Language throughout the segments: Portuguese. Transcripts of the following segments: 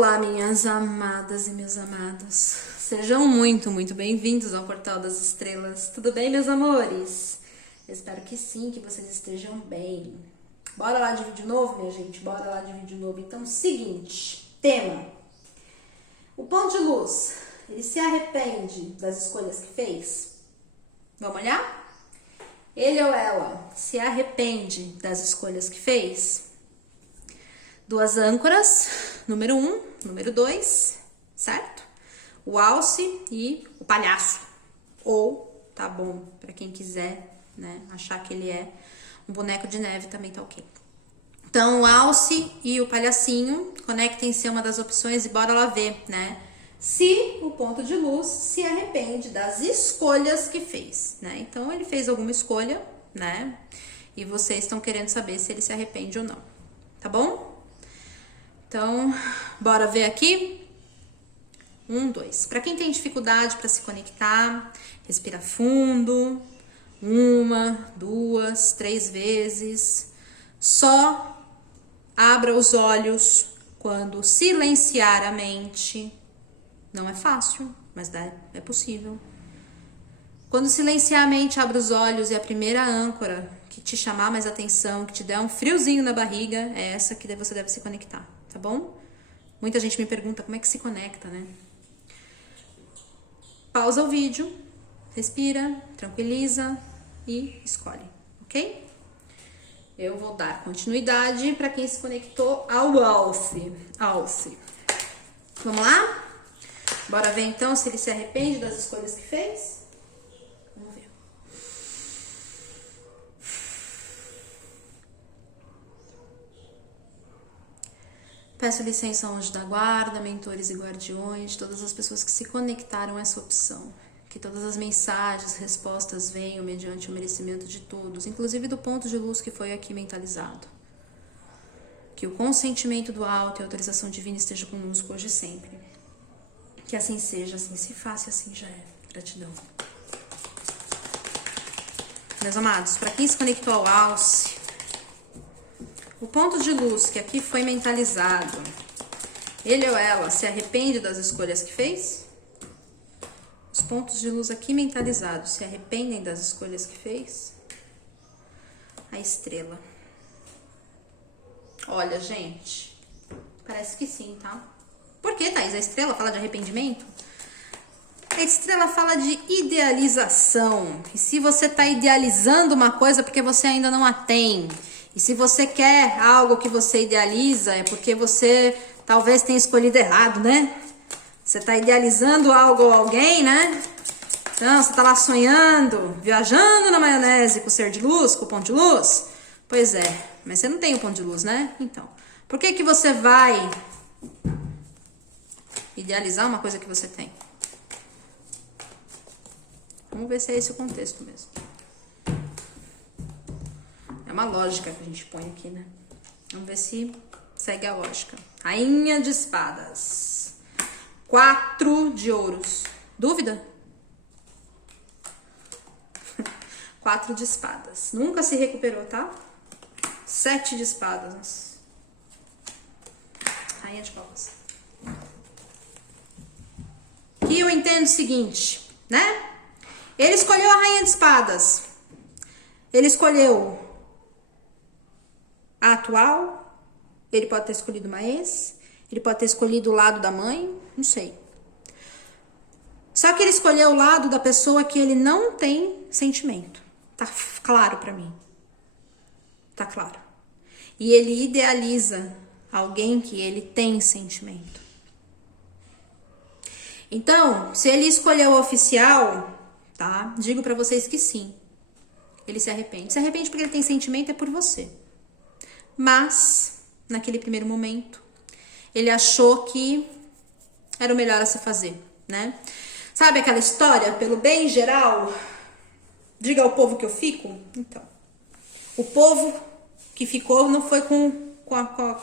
Olá, minhas amadas e meus amados. Sejam muito bem-vindos ao Portal das Estrelas. Tudo bem, meus amores? Eu espero que sim, que vocês estejam bem. Bora lá de vídeo novo, minha gente? Bora lá de vídeo novo. Então, seguinte, tema. O ponto de luz, ele se arrepende das escolhas que fez? Vamos olhar? Ele ou ela se arrepende das escolhas que fez? Duas âncoras, número 1, número 2, certo? O alce e o palhaço. Ou, tá bom, pra quem quiser, né, achar que ele é um boneco de neve, também tá ok. Então, o alce e o palhacinho, conectem-se a uma das opções e bora lá ver, né? Se o ponto de luz se arrepende das escolhas que fez, né? Então, ele fez alguma escolha, né? E vocês estão querendo saber se ele se arrepende ou não, tá bom? Então, bora ver aqui. 1, 2. Para quem tem dificuldade para se conectar, respira fundo. 1, 2, 3 vezes. Só abra os olhos quando silenciar a mente. Não é fácil, mas é possível. Quando silenciar a mente, abra os olhos e a primeira âncora que te chamar mais atenção, que te der um friozinho na barriga, é essa que você deve se conectar, tá bom? Muita gente me pergunta como é que se conecta, né? Pausa o vídeo, respira, tranquiliza e escolhe, ok? Eu vou dar continuidade para quem se conectou ao alce. Vamos lá? Bora ver então se ele se arrepende das escolhas que fez? Vamos ver. Peço licença ao anjo da guarda, mentores e guardiões, todas as pessoas que se conectaram a essa opção. Que todas as mensagens, respostas venham mediante o merecimento de todos, inclusive do ponto de luz que foi aqui mentalizado. Que o consentimento do alto e a autorização divina esteja conosco hoje e sempre. Que assim seja, assim se faça e assim já é. Gratidão. Meus amados, para quem se conectou ao alce, o ponto de luz que aqui foi mentalizado, ele ou ela se arrepende das escolhas que fez? Os pontos de luz aqui mentalizados se arrependem das escolhas que fez? A estrela. Olha, gente, parece que sim, tá? Por que, Thaís? A estrela fala de arrependimento? A estrela fala de idealização. E se você tá idealizando uma coisa porque você ainda não a tem, e se você quer algo que você idealiza, é porque você talvez tenha escolhido errado, né? Você tá idealizando algo ou alguém, né? Então, você tá lá sonhando, viajando na maionese com o ser de luz, com o ponto de luz? Pois é, mas você não tem o ponto de luz, né? Então, por que que você vai idealizar uma coisa que você tem? Vamos ver se é esse o contexto mesmo. É uma lógica que a gente põe aqui, né? Vamos ver se segue a lógica. Rainha de espadas. 4 de ouros. Dúvida? 4 de espadas. Nunca se recuperou, tá? 7 de espadas. Rainha de paus. E eu entendo o seguinte, né? Ele escolheu a rainha de espadas. Ele escolheu a atual, ele pode ter escolhido uma ex, ele pode ter escolhido o lado da mãe, não sei. Só que ele escolheu o lado da pessoa que ele não tem sentimento. Tá claro pra mim. Tá claro. E ele idealiza alguém que ele tem sentimento. Então, se ele escolheu o oficial, tá? Digo pra vocês que sim. Ele se arrepende. Se arrepende porque ele tem sentimento, é por você. Mas, naquele primeiro momento, ele achou que era o melhor a se fazer, né? Sabe aquela história, pelo bem geral, diga ao povo que eu fico? Então, o povo que ficou não foi com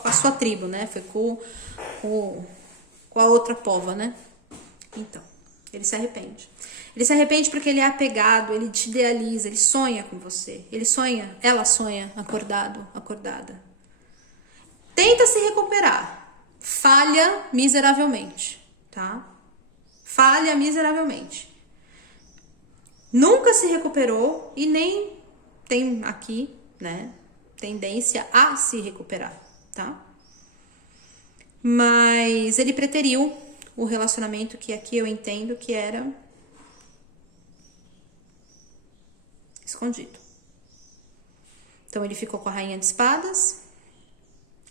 a sua tribo, né? Foi com a outra pova, né? Então, ele se arrepende. Ele se arrepende porque ele é apegado, ele te idealiza, ele sonha com você. Ele sonha, ela sonha, acordado, acordada. Tenta se recuperar. falha miseravelmente, tá? Falha miseravelmente. Nunca se recuperou e nem tem aqui, né, tendência a se recuperar, tá? Mas ele preteriu o relacionamento que aqui eu entendo que era escondido. Então ele ficou com a rainha de espadas,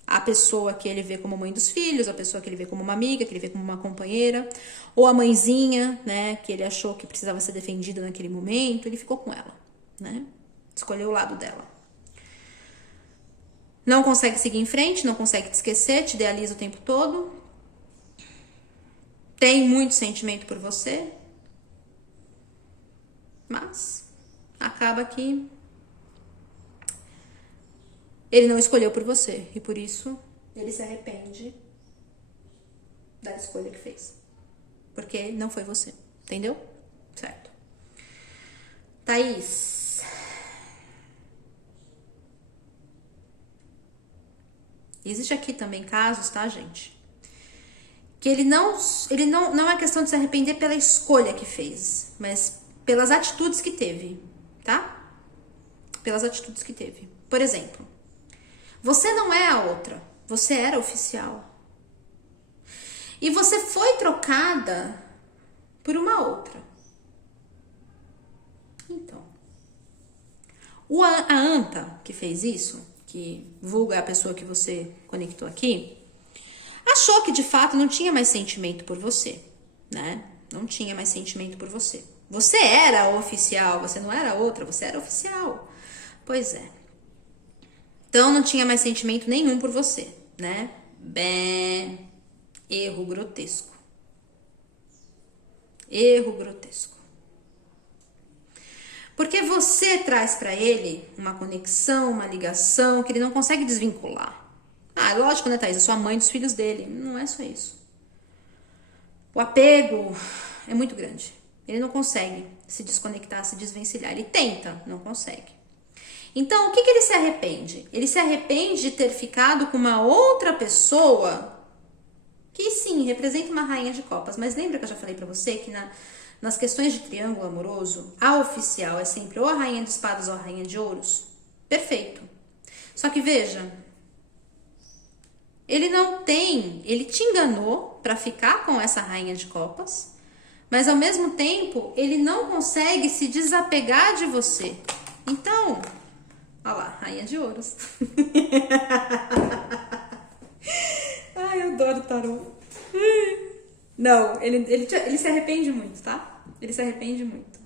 a pessoa que ele vê como mãe dos filhos, a pessoa que ele vê como uma amiga, que ele vê como uma companheira, ou a mãezinha, né, que ele achou que precisava ser defendida naquele momento, ele ficou com ela, né? Escolheu o lado dela. Não consegue seguir em frente, não consegue te esquecer, te idealiza o tempo todo. Tem muito sentimento por você. Mas acaba que ele não escolheu por você. E por isso ele se arrepende da escolha que fez. Porque não foi você. Entendeu? Certo. Thaís. Existe aqui também casos, tá, gente? Que ele não é questão de se arrepender pela escolha que fez, mas pelas atitudes que teve, tá? Pelas atitudes que teve. Por exemplo, você não é a outra, você era oficial. E você foi trocada por uma outra. Então, a Anta, que fez isso, que vulga a pessoa que você conectou aqui, achou que de fato não tinha mais sentimento por você, né? Não tinha mais sentimento por você. Você era oficial, você não era outra, você era oficial. Pois é. Então não tinha mais sentimento nenhum por você, né? Bem, erro grotesco. Erro grotesco. Porque você traz pra ele uma conexão, uma ligação que ele não consegue desvincular. Ah, lógico, né, Thaís? É sua mãe dos filhos dele. Não é só isso. O apego é muito grande. Ele não consegue se desconectar, se desvencilhar. Ele tenta, não consegue. Então, o que ele se arrepende? Ele se arrepende de ter ficado com uma outra pessoa que, sim, representa uma rainha de copas. Mas lembra que eu já falei pra você que nas questões de triângulo amoroso, a oficial é sempre ou a rainha de espadas ou a rainha de ouros? Perfeito. Só que veja, ele te enganou pra ficar com essa rainha de copas, mas ao mesmo tempo ele não consegue se desapegar de você. Então, olha lá, rainha de ouros. Ai, eu adoro tarô. Não, ele se arrepende muito, tá? Ele se arrepende muito.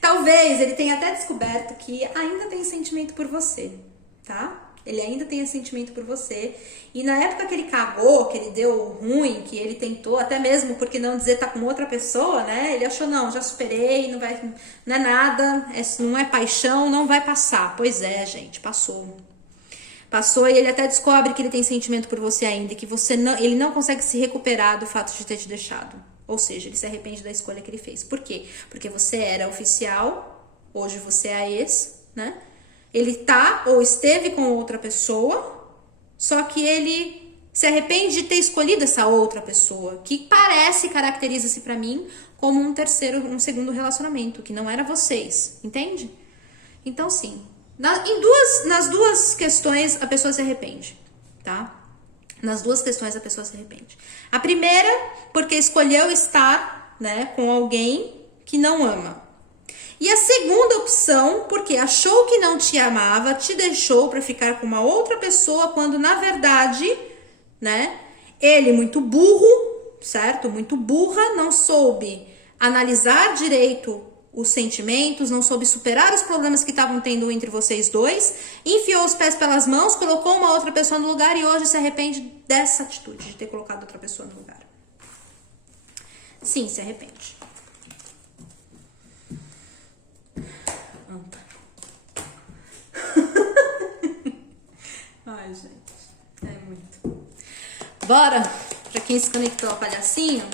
Talvez ele tenha até descoberto que ainda tem sentimento por você, tá? Ele ainda tem sentimento por você. E na época que ele cagou, que ele deu ruim, que ele tentou, até mesmo porque não dizer tá com outra pessoa, né? Ele achou, não, já superei, não é nada, não é paixão, não vai passar. Pois é, gente, passou. Passou e ele até descobre que ele tem sentimento por você ainda, que ele não consegue se recuperar do fato de ter te deixado. Ou seja, ele se arrepende da escolha que ele fez. Por quê? Porque você era oficial, hoje você é a ex, né? Ele tá ou esteve com outra pessoa, só que ele se arrepende de ter escolhido essa outra pessoa, que caracteriza-se pra mim como um segundo relacionamento, que não era vocês, entende? Então, sim. Nas duas questões a pessoa se arrepende, tá? Nas duas questões a pessoa se arrepende. A primeira, porque escolheu estar, né, com alguém que não ama. E a segunda opção, porque achou que não te amava, te deixou para ficar com uma outra pessoa, quando na verdade, né, ele muito burro, certo? Muito burra, não soube analisar direito os sentimentos, não soube superar os problemas que estavam tendo entre vocês dois, enfiou os pés pelas mãos, colocou uma outra pessoa no lugar e hoje se arrepende dessa atitude, de ter colocado outra pessoa no lugar. Sim, se arrepende. Ai, gente, é muito. Bora, pra quem se conectou ao palhacinho,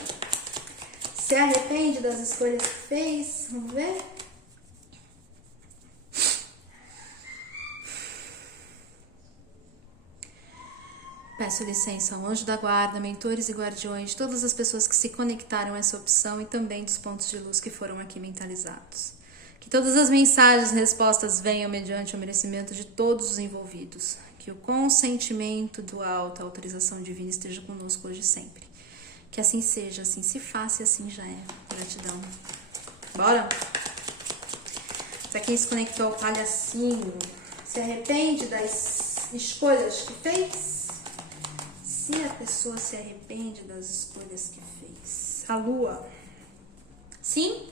se arrepende das escolhas que fez? Vamos ver? Peço Peço licença ao anjo da guarda, mentores e guardiões, todas as pessoas que se conectaram a essa opção e também dos pontos de luz que foram aqui mentalizados. Que todas as mensagens e respostas venham mediante o merecimento de todos os envolvidos. Que o consentimento do alto, a autorização divina esteja conosco hoje e sempre. Que assim seja, assim se faça e assim já é. Gratidão. Bora? Pra quem se conectou ao palhacinho, se arrepende das escolhas que fez? Se a pessoa se arrepende das escolhas que fez. A lua. Sim?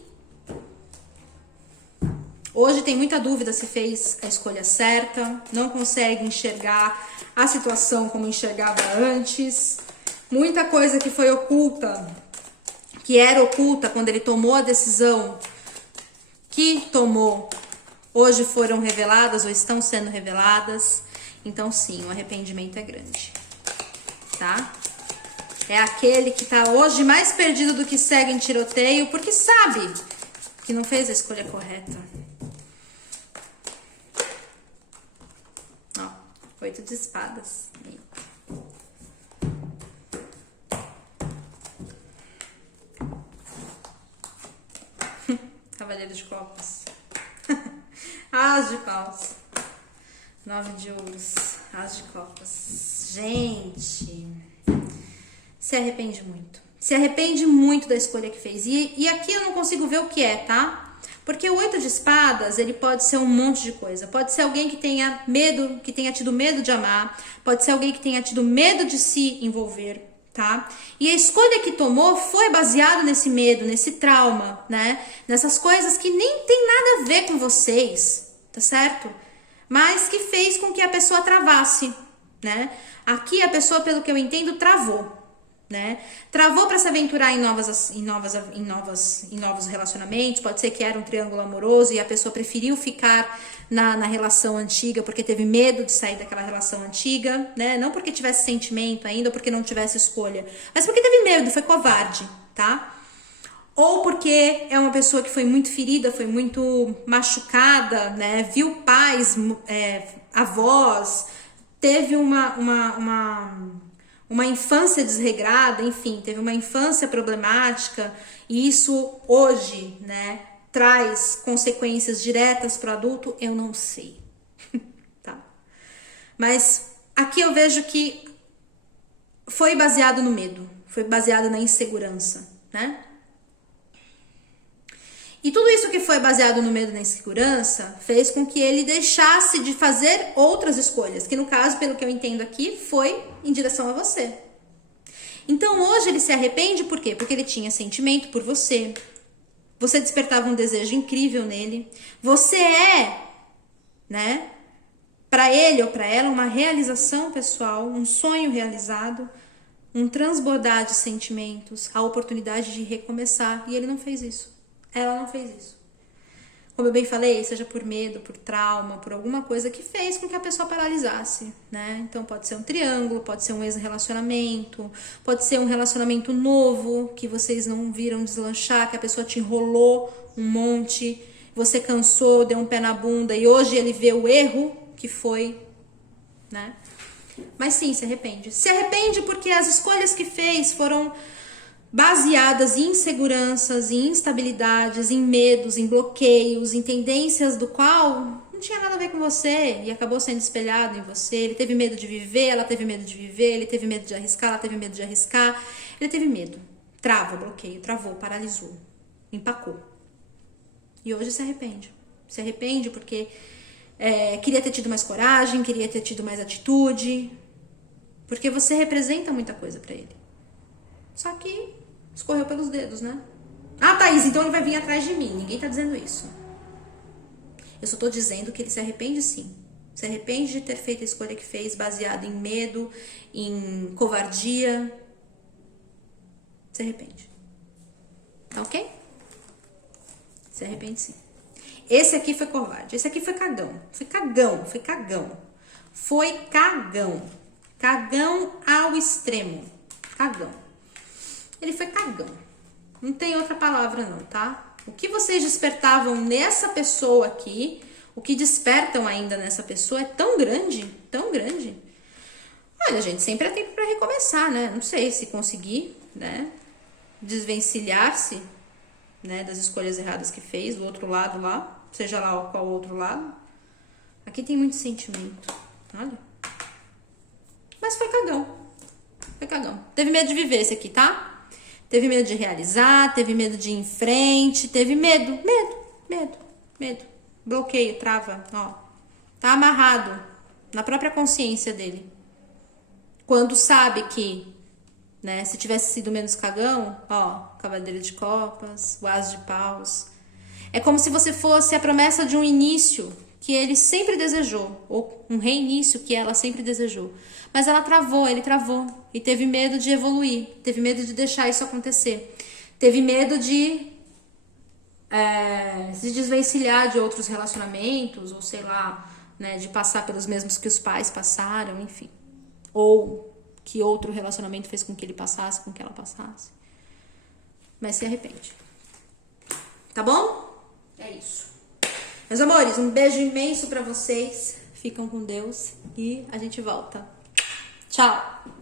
Hoje tem muita dúvida se fez a escolha certa, não consegue enxergar a situação como enxergava antes. Muita coisa que foi oculta, que era oculta quando ele tomou a decisão que tomou, hoje foram reveladas ou estão sendo reveladas. Então sim, o arrependimento é grande. Tá? É aquele que tá hoje mais perdido do que segue em tiroteio, porque sabe que não fez a escolha correta. Ó, 8 de espadas. Cavaleiro de copas. As de paus. 9 de ouros. As de copas. Gente, se arrepende muito. Se arrepende muito da escolha que fez. E aqui eu não consigo ver o que é, tá? Porque o 8 de espadas, ele pode ser um monte de coisa. Pode ser alguém que tenha medo, que tenha tido medo de amar. Pode ser alguém que tenha tido medo de se envolver, tá? E a escolha que tomou foi baseada nesse medo, nesse trauma, né? Nessas coisas que nem tem nada a ver com vocês, tá certo? Mas que fez com que a pessoa travasse, né? Aqui a pessoa, pelo que eu entendo, travou, né? Travou para se aventurar em novos relacionamentos. Pode ser que era um triângulo amoroso e a pessoa preferiu ficar na relação antiga porque teve medo de sair daquela relação antiga, né? Não porque tivesse sentimento ainda ou porque não tivesse escolha, mas porque teve medo, foi covarde, tá? Ou porque é uma pessoa que foi muito ferida, foi muito machucada, né? Viu pais, avós, teve uma infância desregrada, enfim, teve uma infância problemática, e isso hoje, né, traz consequências diretas para o adulto, eu não sei, tá? Mas aqui eu vejo que foi baseado no medo, foi baseado na insegurança, né? E tudo isso que foi baseado no medo e na insegurança fez com que ele deixasse de fazer outras escolhas, que no caso, pelo que eu entendo aqui, foi em direção a você. Então hoje ele se arrepende por quê? Porque ele tinha sentimento por você. Você despertava um desejo incrível nele. Você é, né, para ele ou para ela, uma realização pessoal, um sonho realizado, um transbordar de sentimentos, a oportunidade de recomeçar. E ele não fez isso. Ela não fez isso. Como eu bem falei, seja por medo, por trauma, por alguma coisa que fez com que a pessoa paralisasse, né? Então pode ser um triângulo, pode ser um ex-relacionamento, pode ser um relacionamento novo que vocês não viram deslanchar, que a pessoa te enrolou um monte, você cansou, deu um pé na bunda e hoje ele vê o erro que foi, né? Mas sim, se arrepende. Se arrepende porque as escolhas que fez foram baseadas em inseguranças, em instabilidades, em medos, em bloqueios, em tendências do qual não tinha nada a ver com você e acabou sendo espelhado em você. Ele teve medo de viver, ela teve medo de viver, ele teve medo de arriscar, ela teve medo de arriscar. Ele teve medo, trava, bloqueio, travou, paralisou, empacou. E hoje se arrepende. Se arrepende porque queria ter tido mais coragem, queria ter tido mais atitude, porque você representa muita coisa pra ele. Só que escorreu pelos dedos, né? Ah, Thaís, então ele vai vir atrás de mim. Ninguém tá dizendo isso. Eu só tô dizendo que ele se arrepende sim. Se arrepende de ter feito a escolha que fez, baseado em medo, em covardia. Se arrepende. Tá ok? Se arrepende sim. Esse aqui foi covarde. Esse aqui foi cagão. Foi cagão. Foi cagão. Foi cagão. Cagão ao extremo. Cagão. Ele foi cagão. Não tem outra palavra não, tá? O que vocês despertavam nessa pessoa aqui, o que despertam ainda nessa pessoa é tão grande, tão grande. Olha, gente, sempre é tempo pra recomeçar, né? Não sei se conseguir, né? Desvencilhar-se, né? Das escolhas erradas que fez, do outro lado lá. Seja lá qual outro lado. Aqui tem muito sentimento, olha. Mas foi cagão. Foi cagão. Teve medo de viver esse aqui, tá? Teve medo de realizar, teve medo de ir em frente, teve medo. Bloqueio, trava, ó. Tá amarrado na própria consciência dele. Quando sabe que, né, se tivesse sido menos cagão, ó, cavaleiro de copas, o as de paus. É como se você fosse a promessa de um início que ele sempre desejou, ou um reinício que ela sempre desejou. Mas ela travou, ele travou, e teve medo de evoluir, teve medo de deixar isso acontecer. Teve medo de se desvencilhar de outros relacionamentos, ou sei lá, né, de passar pelos mesmos que os pais passaram, enfim. Ou que outro relacionamento fez com que ele passasse, com que ela passasse. Mas se arrepende. Tá bom? É isso. Meus amores, um beijo imenso pra vocês. Ficam com Deus e a gente volta. Tchau!